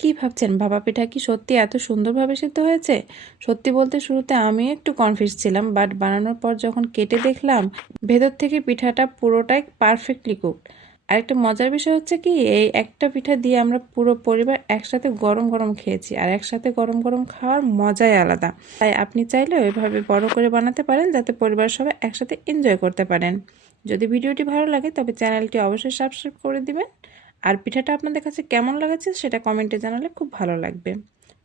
কি ভাবছেন, ভাপা পিঠা কি সত্যি এত সুন্দরভাবে সিদ্ধ হয়েছে? সত্যি বলতে শুরুতে আমি একটু কনফিউজ ছিলাম, বাট বানানোর পর যখন কেটে দেখলাম ভেতর থেকে পিঠাটা পুরোটাই পারফেক্টলি কুকড। আর একটা মজার বিষয় হচ্ছে কি, এই একটা পিঠা দিয়ে আমরা পুরো পরিবার একসাথে গরম গরম খেয়েছি, আর একসাথে গরম গরম খাওয়ার মজাই আলাদা। তাই আপনি চাইলে ওইভাবে বড় করে বানাতে পারেন, যাতে পরিবার সবাই একসাথে এনজয় করতে পারেন। যদি ভিডিওটি ভালো লাগে তবে চ্যানেলটি অবশ্যই সাবস্ক্রাইব করে দিবেন। আর পিঠাটা আপনাদের কাছে কেমন লাগছে সেটা কমেন্টে জানালে খুব ভালো লাগবে।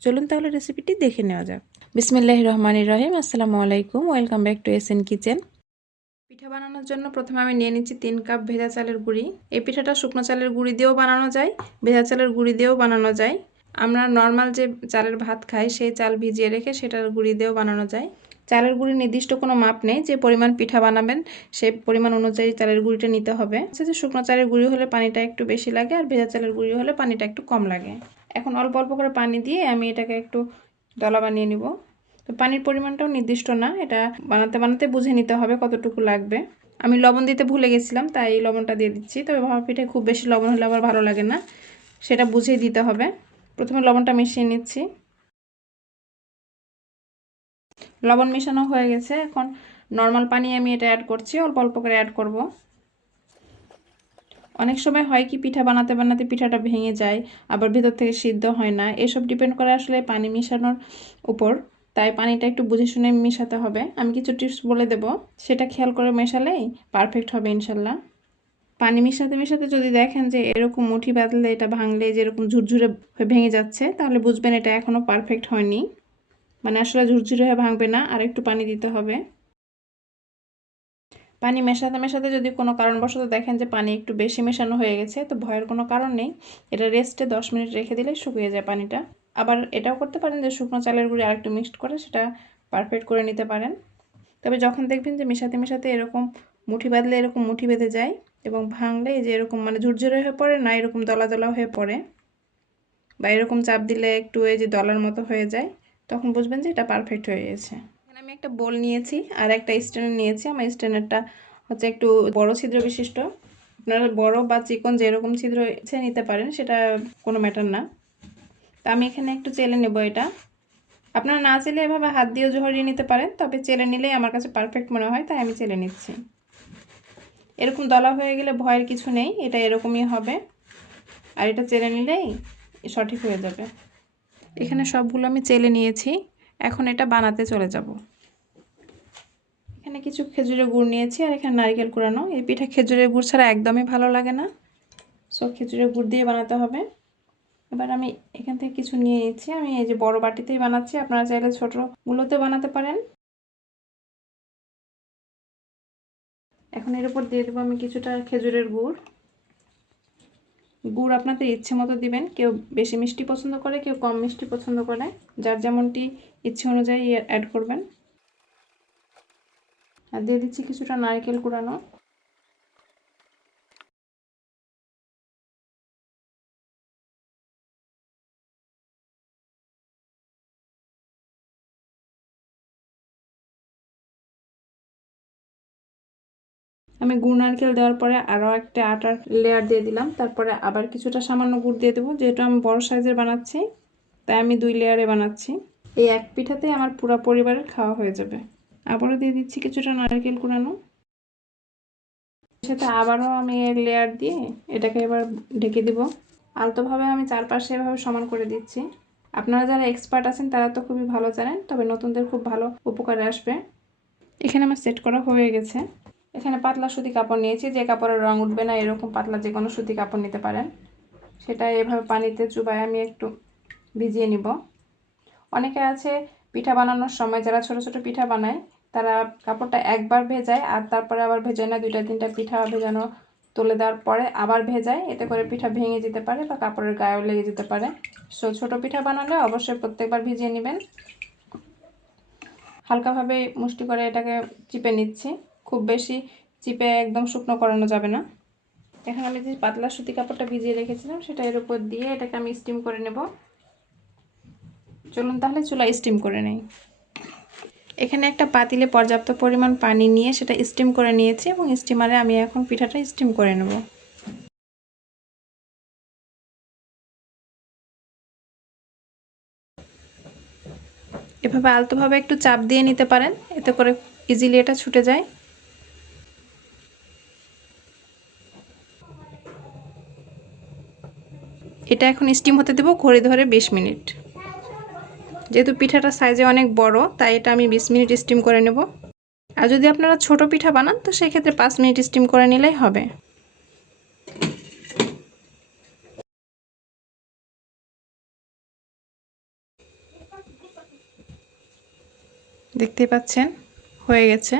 চলুন তাহলে রেসিপিটি দেখে নেওয়া যাক। বিসমিল্লাহির রহমানির রহিম। আসসালামু আলাইকুম, welcome back to SN kitchen. পিঠা বানানোর জন্য প্রথমে আমি নিয়ে নিচ্ছি 3 কাপ ভেজা চালের গুঁড়ি। এই পিঠাটা শুকনো চালের গুঁড়ি দিয়েও বানানো যায়, ভেজা চালের গুঁড়ি দিয়েও বানানো যায়। আমরা নর্মাল যে চালের ভাত খাই সেই চাল ভিজিয়ে রেখে সেটার গুঁড়ি দিয়েও বানানো যায়। চালের গুঁড়ির নির্দিষ্ট কোনো মাপ নেই, যে পরিমাণ পিঠা বানাবেন সেই পরিমাণ অনুযায়ী চালের গুঁড়িটা নিতে হবে। যে শুকনো চালের গুঁড়ি হলে পানিটা একটু বেশি লাগে, আর ভেজা চালের গুঁড়ি হলে পানিটা একটু কম লাগে। এখন অল্প অল্প করে পানি দিয়ে আমি এটাকে একটু দলা বানিয়ে নিব। তো পানির পরিমাণটাও নির্দিষ্ট না, এটা বানাতে বানাতে বুঝে নিতে হবে কতটুকু লাগবে। আমি লবণ দিতে ভুলে গেছিলাম, তাই লবণটা দিয়ে দিচ্ছি। তবে ভাপা পিঠায় খুব বেশি লবণ হলে আবার ভালো লাগে না, সেটা বুঝেই দিতে হবে। প্রথমে লবণটা মিশিয়ে নিচ্ছি। লবণ মেশানো হয়ে গেছে, এখন নর্মাল পানি আমি এটা অ্যাড করছি, অল্প অল্প করে অ্যাড করব। অনেক সময় হয় কি, পিঠা বানাতে বানাতে পিঠাটা ভেঙে যায়, আবার ভেতর থেকে সিদ্ধ হয় না। এসব ডিপেন্ড করে আসলে পানি মেশানোর উপর। তাই পানিটা একটু বুঝে শুনে মেশাতে হবে। আমি কিছু টিপস বলে দেব, সেটা খেয়াল করে মেশালেই পারফেক্ট হবে ইনশাল্লাহ। পানি মেশাতে মেশাতে যদি দেখেন যে এরকম মুঠি বাঁধলে, এটা ভাঙলে যেরকম ঝুরঝুরে হয়ে ভেঙে যাচ্ছে, তাহলে বুঝবেন এটা এখনও পারফেক্ট হয়নি। মানে আসলে ঝুরঝুরে হয়ে ভাঙবে না, আর একটু পানি দিতে হবে। পানি মেশাতে মেশাতে যদি কোনো কারণবশত দেখেন যে পানি একটু বেশি মেশানো হয়ে গেছে, তো ভয়ের কোনো কারণ নেই। এটা রেস্টে 10 মিনিট রেখে দিলে শুকিয়ে যায় পানিটা। আবার এটাও করতে পারেন যে শুকনো চালের গুঁড়ি আরেকটু মিক্সড করে সেটা পারফেক্ট করে নিতে পারেন। তবে যখন দেখবেন যে মেশাতে মেশাতে এরকম মুঠি বাঁধলে এরকম মুঠি বেঁধে যায়, এবং ভাঙলে যে এরকম মানে ঝুরঝুরে হয়ে পড়ে না, এরকম দলা দলা হয়ে পড়ে, বা এরকম চাপ দিলে একটু এই যে দলার মতো হয়ে যায়, তখন বুঝবেন যে এটা পারফেক্ট হয়ে গেছে। এখানে আমি একটা বোল নিয়েছি আর একটা স্ট্যান্ড নিয়েছি। আমার স্ট্যান্ডারটা হচ্ছে একটু বড় ছিদ্র বিশিষ্ট। আপনারা বড় বা চিকন যেরকম ছিদ্র ইচ্ছে নিতে পারেন, সেটা কোনো ম্যাটার না। তো আমি এখানে একটু চেলে নেব এটা। আপনারা না চেলে এভাবে হাত দিয়েও ঝরিয়ে নিতে পারেন, তবে চেলে নিলেই আমার কাছে পারফেক্ট মনে হয়, তাই আমি চেলে নিচ্ছি। এরকম দলা হয়ে গেলে ভয়ের কিছু নেই, এটা এরকমই হবে। আর এটা চেলে নিলেই সঠিক হয়ে যাবে। এখানে সবগুলো আমি চেলে নিয়েছি, এখন এটা বানাতে চলে যাব। এখানে কিছু খেজুরের গুড় নিয়েছি, আর এখানে নারকেল কুড়ানো। এই পিঠা খেজুরের গুড় ছাড়া একদমই ভালো লাগে না, সো খেজুরের গুড় দিয়ে বানাতে হবে। এবার আমি এখান থেকে কিছু নিয়ে নিচ্ছি। আমি এই যে বড় বাটিতেই বানাচ্ছি, আপনারা চাইলে ছোটোগুলোতে বানাতে পারেন। এখন এর উপর দিয়ে দেবো আমি কিছুটা খেজুরের গুড়। গুড় আপনাদের ইচ্ছে মতো দিবেন, কেউ বেশি মিষ্টি পছন্দ করে, কেউ কম মিষ্টি পছন্দ করে, যার যেমনটি ইচ্ছে অনুযায়ী অ্যাড করবেন। আর দিয়ে দিচ্ছি কিছুটা নারকেল কুড়ানো। আমি গুড় নারকেল দেওয়ার পরে আরও একটা আটার লেয়ার দিয়ে দিলাম, তারপরে আবার কিছুটা সামান্য গুড় দিয়ে দেবো। যেহেতু আমি বড় সাইজের বানাচ্ছি, তাই আমি 2 লেয়ারে বানাচ্ছি। এই এক পিঠাতেই আমার পুরো পরিবারের খাওয়া হয়ে যাবে। আবারও দিয়ে দিচ্ছি কিছুটা নারকেল কুড়ানো। সাথে আবারও আমি এর লেয়ার দিয়ে এটাকে এবার ঢেকে দিব। আলতোভাবে আমি চারপাশে এভাবে সমান করে দিচ্ছি। আপনারা যারা এক্সপার্ট আছেন তারা তো খুবই ভালো জানেন, তবে নতুনদের খুব ভালো উপকারে আসবে। এখানে আমার সেট করা হয়ে গেছে। এখানে পাতলা সুতি কাপড় নিয়েছি, যে কাপড়ের রং উঠবে না এরকম পাতলা যে কোনো সুতি কাপড় নিতে পারেন। সেটা এভাবে পানিতে চুবাই আমি একটু ভিজিয়ে নিব। অনেকে আছে পিঠা বানানোর সময়, যারা ছোট ছোট পিঠা বানায়, তারা কাপড়টা একবার ভেজায় আর তারপরে আবার ভেজায় না, 2টা 3টা পিঠা ভেজানো তুলে দেওয়ার পরে আবার ভেজায়। এতে করে পিঠা ভেঙে যেতে পারে বা কাপড়ের গায়েও লেগে যেতে পারে। সো ছোট পিঠা বানালে অবশ্যই প্রত্যেকবার ভিজিয়ে নেবেন। হালকাভাবে মুষ্টি করে এটাকে চিপে নিচ্ছি, খুব বেশি চিপে একদম শুকনো করানো যাবে না। এখন আমি যে পাতলা সুতি কাপড়টা ভিজিয়ে রেখেছিলাম সেটা এর উপর দিয়ে এটাকে আমি স্টিম করে নেব। চলুন তাহলে চুলায় স্টিম করে নেই। এখানে একটা পাতিলে পর্যাপ্ত পরিমাণ পানি নিয়ে সেটা স্টিম করে নিয়েছি, এবং স্টিমারে আমি এখন পিঠাটা স্টিম করে নেব। এভাবে আলতোভাবে একটু চাপ দিয়ে নিতে পারেন, এতে করে ইজিলি এটা ছুটে যায়। এটা এখন স্টিম হতে দেব ঘড়ি ধরে 20 মিনিট। যেহেতু পিঠাটা সাইজে অনেক বড়, তাই এটা আমি 20 মিনিট স্টিম করে নেব। আর যদি আপনারা ছোট পিঠা বানান তো সেক্ষেত্রে 5 মিনিট স্টিম করে নিলেই হবে। দেখতেই পাচ্ছেন হয়ে গেছে,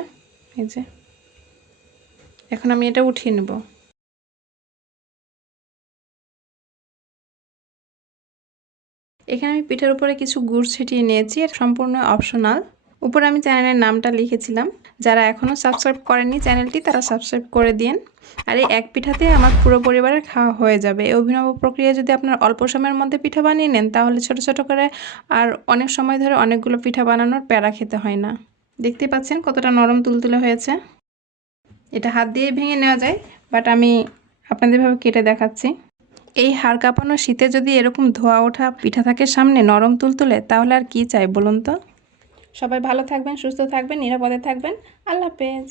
এই যে। এখন আমি এটা উঠিয়ে নেব। এখানে আমি পিঠার উপরে কিছু গুড় ছিটিয়ে নিয়েছি, এটা সম্পূর্ণ অপশনাল। উপরে আমি চ্যানেলের নামটা লিখেছিলাম। যারা এখনও সাবস্ক্রাইব করেননি চ্যানেলটি, তারা সাবস্ক্রাইব করে দিন। আর এই এক পিঠাতে আমার পুরো পরিবারের খাওয়া হয়ে যাবে। এই অভিনব প্রক্রিয়ায় যদি আপনার অল্প সময়ের মধ্যে পিঠা বানিয়ে নেন, তাহলে ছোট ছোট করে আর অনেক সময় ধরে অনেকগুলো পিঠা বানানোর প্যারা খেতে হয় না। দেখতে পাচ্ছেন কতটা নরম তুলতুলে হয়েছে। এটা হাত দিয়ে ভেঙে নেওয়া যায়, বাট আমি আপনাদেরভাবে কেটে দেখাচ্ছি। এই হাড় কাঁপানো শীতে যদি এরকম ধোয়া ওঠা পিঠা থাকে সামনে, নরম তুলতুলে, তাহলে আর কি চাই বলুন তো। সবাই ভালো থাকবেন, সুস্থ থাকবেন, নিরাপদে থাকবেন। আল্লাহ হাফেজ।